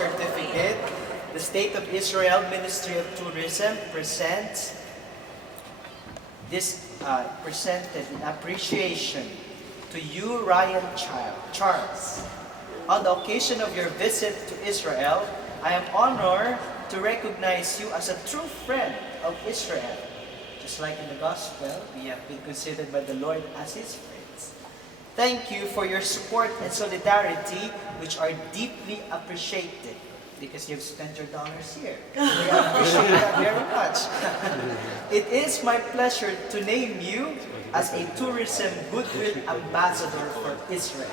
certificate, the State of Israel Ministry of Tourism presents presented in appreciation to you, Ryan Charles. On the occasion of your visit to Israel, I am honored to recognize you as a true friend of Israel. Just like in the Gospel, we have been considered by the Lord as His friends. Thank you for your support and solidarity, which are deeply appreciated because you've spent your dollars here. We appreciate that very much. It is my pleasure to name you as a tourism goodwill ambassador for Israel.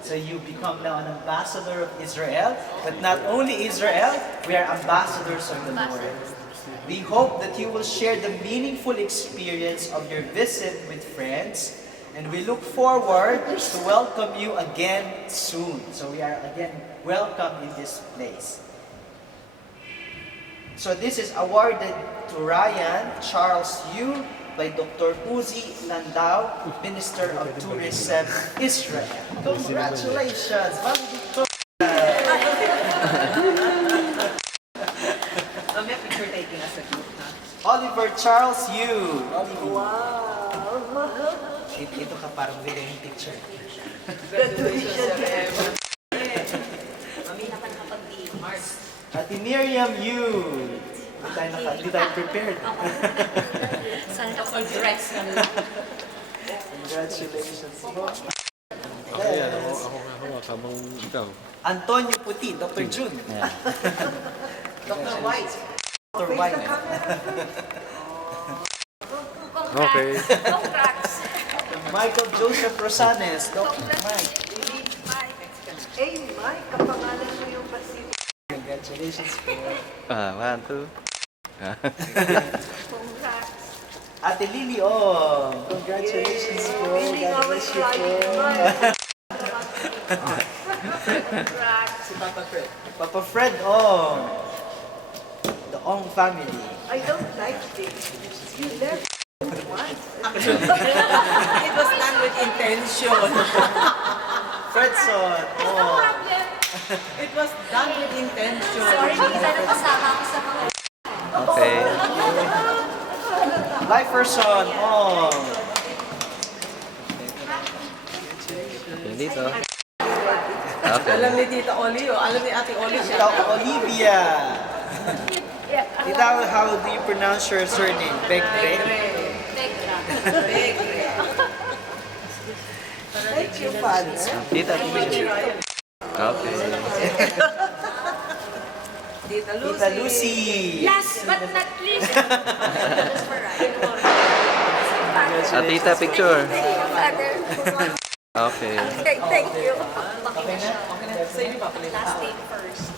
So you become now an ambassador of Israel, but not only Israel, we are ambassadors of the Lord. We hope that you will share the meaningful experience of your visit with friends, and we look forward to welcome you again soon. So we are again welcome in this place. So this is awarded to Ryan Charles Yu by Dr. Uzi Landau, Minister of Tourism, Israel. Congratulations! Picture taking as a group na. Oliver Charles Yu. Wow! Ito ka parang wedding picture. Graduation ever. Mami, nakapag-Mars. Ate Miriam Yu. Hindi tayo prepared. Sana kapag dress na lang. Congratulations po. Okay, ako habang ikaw. Antonio Puti, Dr. June. Dr. White. Dr. White. Okay. Congrats. Michael Joseph Rosanes, Dr. Mike. Hey, Mike, kapangalan mo yung Pacific. Congratulations po. 1, 2. Congrats. Ate Lily Ong. Congratulations po. God bless you po. Congrats. Si Papa Fred. Papa Fred Ong. The Ong family. I don't like this. You left once. It was done with intention. Fredson. Oh. It was done with intention. Sorry, hindi ka na kasama ako sa mga... Okay. Liferson Ong. Yung dito. Alam ni Tita Oli, alam ni Ate Oli siya. Tita Olivia. Tita, how do you pronounce your surname? Begre? Tekra. Thank you, Father. Tita, okay. Tita Lucy. Tita Lucy. Last but not least, just for Ryan. Tita, picture. Father. Okay. Okay, thank you. Okay na? Sa inyo pa pala. Last name first.